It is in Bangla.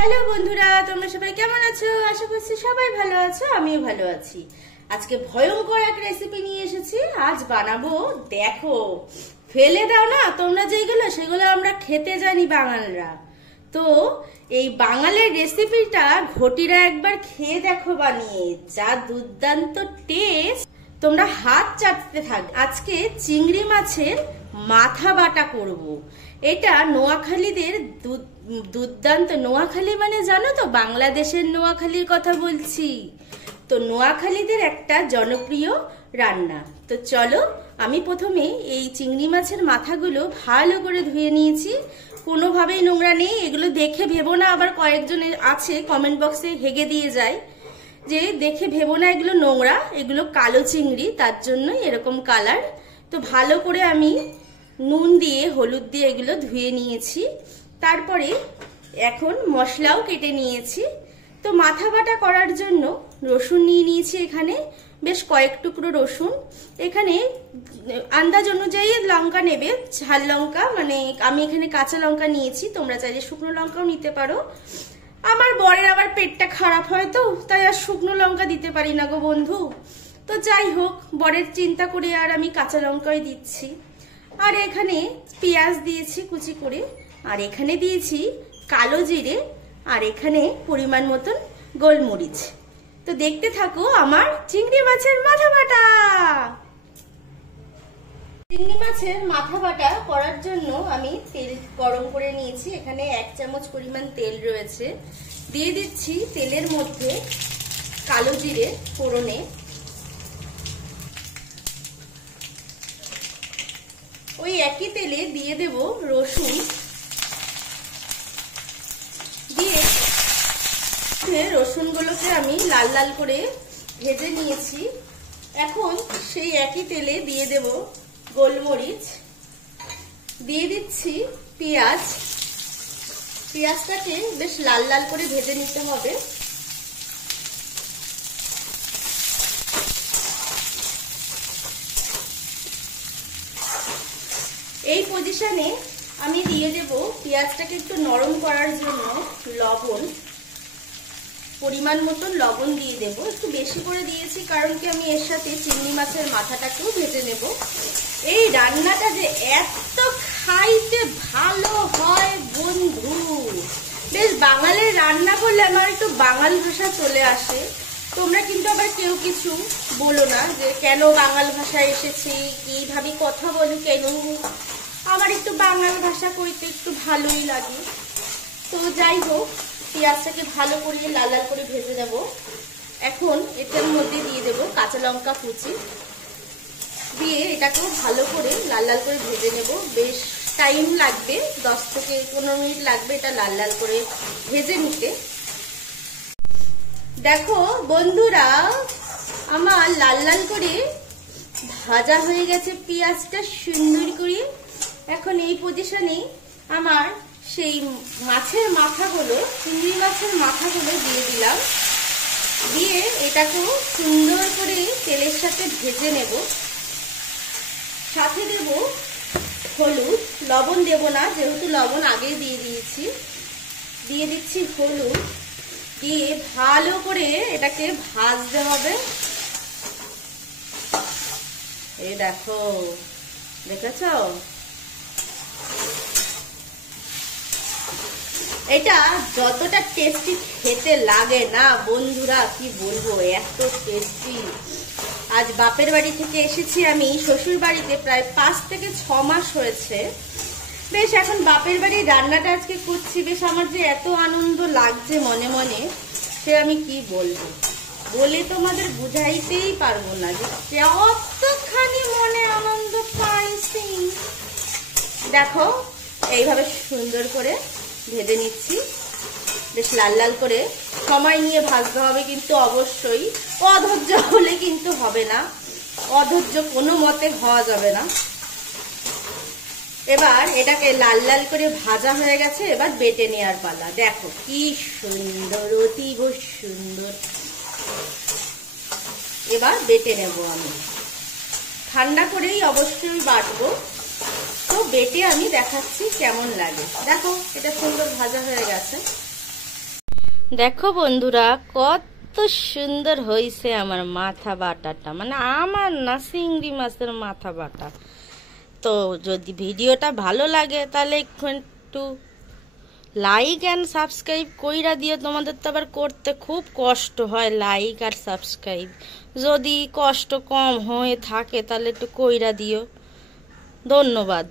হ্যালো বন্ধুরা, তোমরা সবাই কেমন আছো? আশা করছি সবাই ভালো আছো, আমিও ভালো আছি। আজকে ভয়ঙ্কর এক রেসিপি নিয়ে এসেছি। আজ বানাবো, দেখো, ফেলে দাও না তোমরা যেগুলো, সেগুলো আমরা খেতে জানি বাঙালরা। তো এই বাঙালির রেসিপিটা ঘটিরা একবার খেয়ে দেখো বানিয়ে, যা দুর্দান্ত টেস্ট, তোমরা হাত চাটতে থাকবে। আজকে চিংড়ি মাছের মাথা বাটা করব। এটা নোয়াখালীদের দুর্দান্ত, নোয়াখালী মানে জানো তো, বাংলাদেশের নোয়াখালীর কথা বলছি। তো নোয়াখালীদের একটা জনপ্রিয় রান্না। তো চলো, আমি প্রথমে এই চিংড়ি মাছের মাথাগুলো ভালো করে ধুয়ে নিয়েছি, কোনোভাবেই নোংরা নেই। এগুলো দেখে ভেবো না, আবার কয়েকজনের আছে কমেন্ট বক্সে হেগে দিয়ে যায় যে দেখে ভেবো না এগুলো নোংরা, এগুলো কালো চিংড়ি, তার জন্যই এরকম কালার। তো ভালো করে আমি নুন দিয়ে হলুদ দিয়ে এগুলো ধুয়ে নিয়েছি। তারপরে এখন মশলাও কেটে নিয়েছি। তো মাথা বাটা করার জন্য রসুন নিয়ে নিয়েছি, এখানে বেশ কয়েক টুকরো রসুন। এখানে আন্দাজ অনুযায়ী লঙ্কা নেবে, ঝাল লঙ্কা, মানে আমি এখানে কাঁচা লঙ্কা নিয়েছি, তোমরা চাইলে শুকনো লঙ্কাও নিতে পারো। আমার বরের আবার পেটটা খারাপ হয়, তো তাই আর শুকনো লঙ্কা দিতে পারি না গো বন্ধু। তো যাই হোক, বরের চিন্তা করে আর আমি কাঁচা লঙ্কাই দিচ্ছি। আর এখানে পেঁয়াজ দিয়েছি কুচি করে, আর এখানে দিয়েছি কালো জিরে, আর এখানে পরিমাণ মতন গোলমরিচ। তো দেখতে থাকো আমার চিংড়ি মাছের মাথা বাটা। চিংড়ি মাছের মাথা বাটা করার জন্য আমি তেল গরম করে নিয়েছি। এখানে 1 চামচ পরিমাণ তেল রয়েছে। দিয়ে দিচ্ছি তেলের মধ্যে কালো জিরে ফোড়নে, ওই একই তেলে দিয়ে দেব রসুন, দিয়ে রসুনগুলোকে আমি লাল লাল করে ভেজে নিয়েছি। এখন সেই একই তেলে দিয়ে দেব গোলমরিচ, দিয়ে দিচ্ছি পেঁয়াজ। পেঁয়াজটাকে বেশ লাল লাল করে ভেজে নিতে হবে। এই পজিশনে আমি দিয়ে দেব পেঁয়াজটাকে একটু নরম করার জন্য লবণ, পরিমাণ মতন লবণ দিয়ে দেব। একটু বেশি করে দিয়েছি, কারণ কি আমি এর সাথে চিংড়ি মাছের মাথাটাকেও ভেজে নেব। এই রান্নাটা যে এত খাইতে ভালো হয় বন্ধু, বেশ বাঙালির রান্না করলে আমার একটু বাঙাল ভাষা চলে আসে। তোমরা কিন্তু আবার কেউ কিছু বলো না যে কেন বাঙাল ভাষা এসেছি, কিভাবে কথা বলো কেন। আমার একটু বাংলা ভাষা কইতে একটু ভালোই লাগে। তো যাই হোক, পেঁয়াজটাকে ভালো করে লাল লাল করে ভেজে নেব। এখন এটার মধ্যে দিয়ে দেব কাঁচা লঙ্কা কুচি, দিয়ে এটাকেও ভালো করে লাল লাল করে ভেজে নেব। বেশ টাইম লাগবে, 10 থেকে 15 মিনিট লাগবে এটা লাল লাল করে ভেজে নিতে। দেখো বন্ধুরা, আমার লাল লাল করে ভাজা হয়ে গেছে পেঁয়াজটা সুন্দর করে। এখন এই পজিশনে আমার সেই মাছের মাথাগুলো, চিংড়ি মাছের মাথাগুলো দিয়ে দিলাম। দিয়ে এটাকেও সুন্দর করে তেলের সাথে ভেজে নেব। সাথে দেব হলুদ, লবণ দেব না, যেহেতু লবণ আগেই দিয়ে দিয়েছি। দিয়ে দিচ্ছি হলুদ, দিয়ে ভালো করে এটাকে ভাজতে হবে। এই দেখো, দেখেছ? এটা যতটা টেস্টি খেতে লাগে না বন্ধুরা, কি বলবো, এত টেস্টি। আজ বাপের বাড়ি থেকে এসেছি আমি শ্বশুর বাড়িতে, প্রায় 5 থেকে 6 মাস হয়েছে। বেশ এখন বাপের বাড়ির রান্নাটা আজকে করছি, বেশ আমার যে এত আনন্দ লাগছে মনে মনে, সে আমি কি বলবো, বলে তোমাদের বুঝাইতেই পারবো না যে কতখানি মনে আনন্দ পাইছি। দেখো, এইভাবে সুন্দর করে ভেজে নিচ্ছি, বেশ লাল লাল করে। সময় নিয়ে ভাজতে হবে কিন্তু অবশ্যই, অধৈর্য হলে কিন্তু হবে না, অধৈর্য কোনো মতে হওয়া যাবে না। এবার এটাকে লাল লাল করে ভাজা হয়ে গেছে, এবার বেটে নেওয়ার পালা। দেখো কি সুন্দর, অতীব সুন্দর। এবার বেটে নেব আমি, ঠান্ডা করেই অবশ্যই বাটবো। তো বেটে আমি দেখাচ্ছি কেমন লাগে। দেখো এটা সুন্দর ভাজা হয়ে গেছে। দেখো বন্ধুরা, কত সুন্দর হয়েছে আমার মাথা বাটাটা, মানে আমার না, চিংড়ি মাছের মাথা বাটা। তো যদি ভিডিওটা ভালো লাগে তাহলে একটু লাইক অ্যান্ড সাবস্ক্রাইব কইরা দিও। তোমাদের তো আবার করতে খুব কষ্ট হয় লাইক আর সাবস্ক্রাইব। যদি কষ্ট কম হয়ে থাকে তাহলে একটু কইরা দিও। ধন্যবাদ।